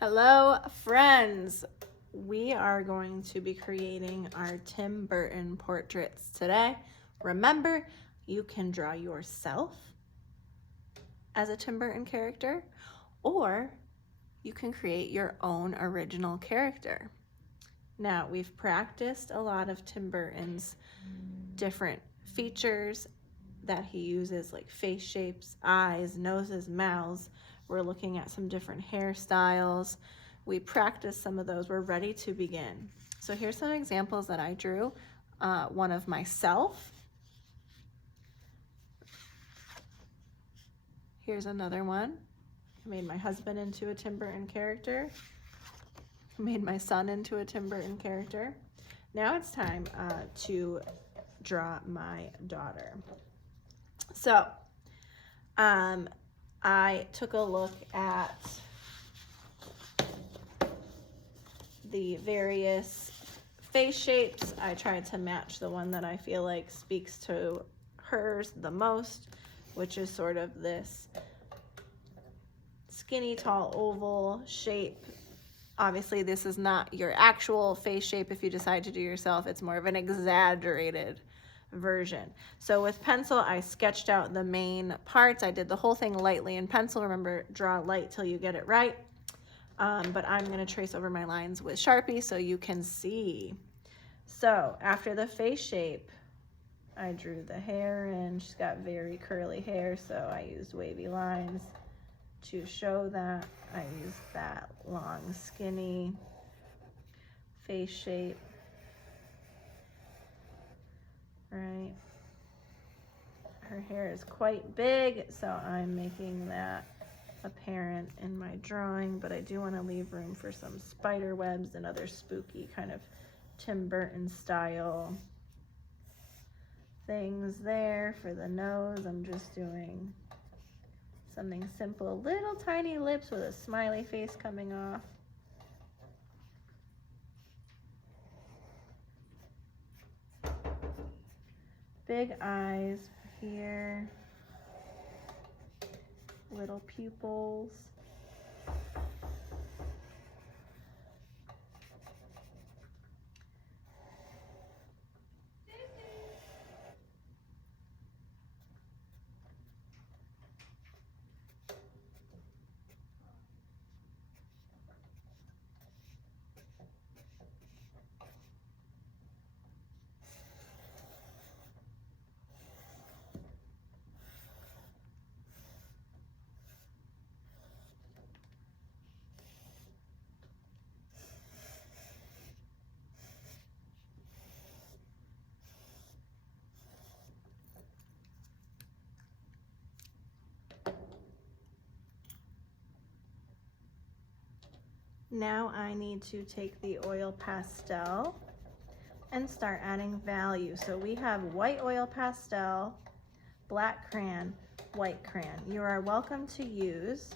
Hello, friends. We are going to be creating our Tim Burton portraits today. Remember, you can draw yourself as a Tim Burton character, or you can create your own original character. Now, we've practiced a lot of Tim Burton's different features that he uses, like face shapes, eyes, noses, mouths. We're looking at some different hairstyles. We practiced some of those. We're ready to begin. So here's some examples that I drew. One of myself. Here's another one. I made my husband into a Tim Burton character. I made my son into a Tim Burton character. Now it's time to draw my daughter. So, I took a look at the various face shapes. I tried to match the one that I feel like speaks to hers the most, which is sort of this skinny, tall, oval shape. Obviously, this is not your actual face shape if you decide to do yourself. It's more of an exaggerated version. So with pencil, I sketched out the main parts. I did the whole thing lightly in pencil. Remember, draw light till you get it right. But I'm going to trace over my lines with Sharpie so you can see. So after the face shape, I drew the hair in. She's got very curly hair, so I used wavy lines to show that. I used that long, skinny face shape. Right. Her hair is quite big, so I'm making that apparent in my drawing, but I do want to leave room for some spider webs and other spooky kind of Tim Burton style things there. For the nose, I'm just doing something simple, little tiny lips with a smiley face coming off. Big eyes here, little pupils. Now I need to take the oil pastel and start adding value. So we have white oil pastel, black crayon, white crayon. You are welcome to use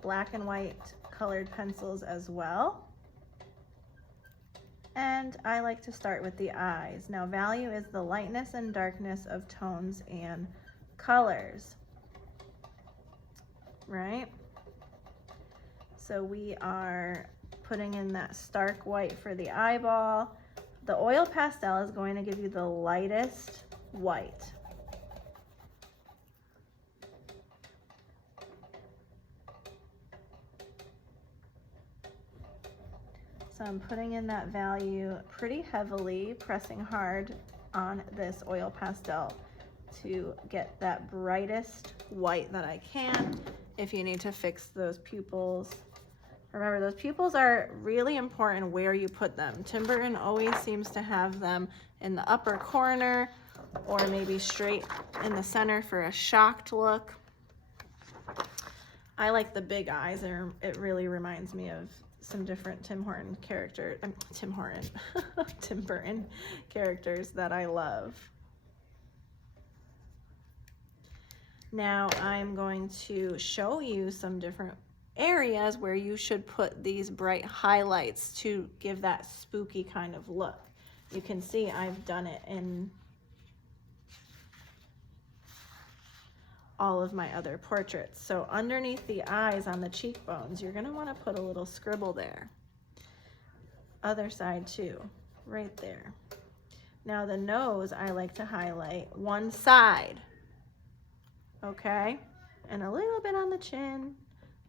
black and white colored pencils as well. And I like to start with the eyes. Now value is the lightness and darkness of tones and colors, right? So we are putting in that stark white for the eyeball. The oil pastel is going to give you the lightest white. So I'm putting in that value pretty heavily, pressing hard on this oil pastel to get that brightest white that I can. If you need to fix those pupils, remember, those pupils are really important where you put them. Tim Burton always seems to have them in the upper corner or maybe straight in the center for a shocked look. I like the big eyes. It really reminds me of some different Tim Burton characters that I love. Now I'm going to show you some different areas where you should put these bright highlights to give that spooky kind of look. You can see I've done it in all of my other portraits. So underneath the eyes on the cheekbones, you're going to want to put a little scribble there. Other side too, right there. Now the nose, I like to highlight one side, okay? And a little bit on the chin,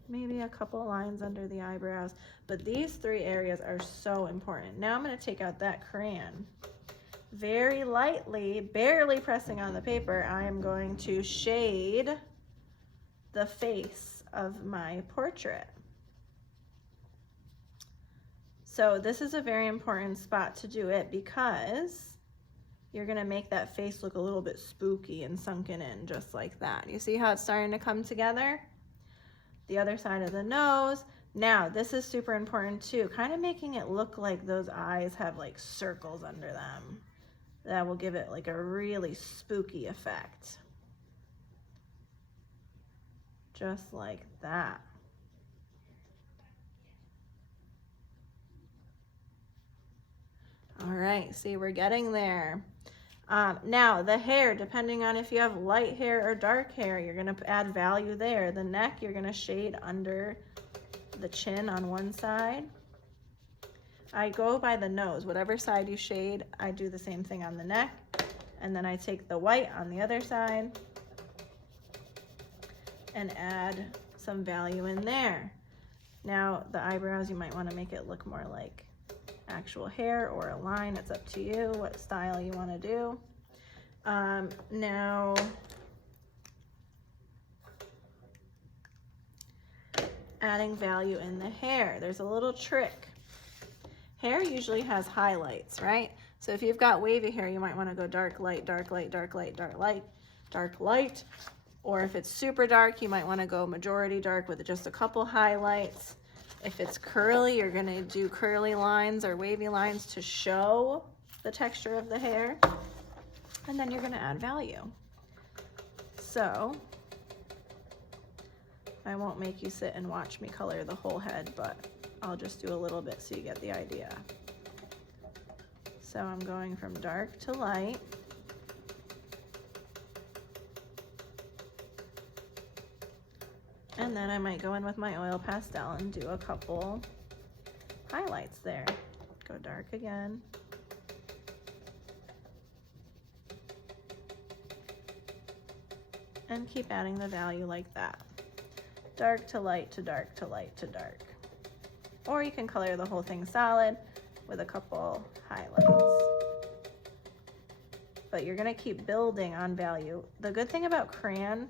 maybe a couple lines under the eyebrows. But these three areas are so important. Now I'm going to take out that crayon. Very lightly, barely pressing on the paper, I am going to shade the face of my portrait. So this is a very important spot to do it because you're going to make that face look a little bit spooky and sunken in, just like that. You see how it's starting to come together? The other side of the nose. Now, this is super important too, kind of making it look like those eyes have like circles under them. That will give it like a really spooky effect. Just like that. All right, see, we're getting there. Now, the hair, depending on if you have light hair or dark hair, you're going to add value there. The neck, you're going to shade under the chin on one side. I go by the nose. Whatever side you shade, I do the same thing on the neck. And then I take the white on the other side and add some value in there. Now, the eyebrows, you might want to make it look more like actual hair or a line. It's up to you what style you want to do. Now, adding value in the hair. There's a little trick. Hair usually has highlights, right? So if you've got wavy hair, you might want to go dark, light, dark, light, dark, light, dark, light, dark, light. Or if it's super dark, you might want to go majority dark with just a couple highlights. If it's curly, you're going to do curly lines or wavy lines to show the texture of the hair. And then you're going to add value. So I won't make you sit and watch me color the whole head, but I'll just do a little bit so you get the idea. So I'm going from dark to light. And then I might go in with my oil pastel and do a couple highlights there. Go dark again. And keep adding the value like that. Dark to light to dark to light to dark. Or you can color the whole thing solid with a couple highlights. But you're gonna keep building on value. The good thing about crayon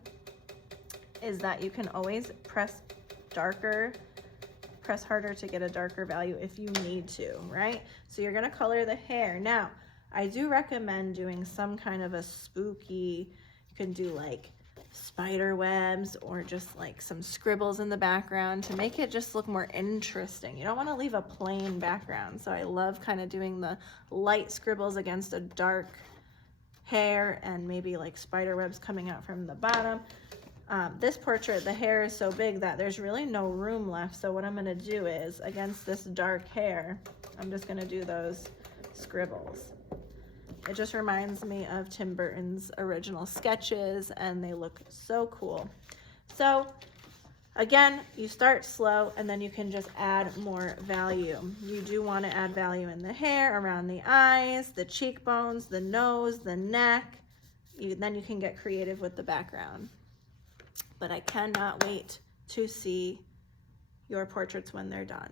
is that you can always press darker, press harder to get a darker value if you need to, right? So you're gonna color the hair. Now, I do recommend doing some kind of a spooky, you can do like spider webs or just like some scribbles in the background to make it just look more interesting. You don't want to leave a plain background. So I love kind of doing the light scribbles against a dark hair and maybe like spider webs coming out from the bottom. This portrait, the hair is so big that there's really no room left. So what I'm going to do is against this dark hair, I'm just going to do those scribbles. It just reminds me of Tim Burton's original sketches, and they look so cool. So again, you start slow and then you can just add more value. You do want to add value in the hair, around the eyes, the cheekbones, the nose, the neck. Then you can get creative with the background. But I cannot wait to see your portraits when they're done.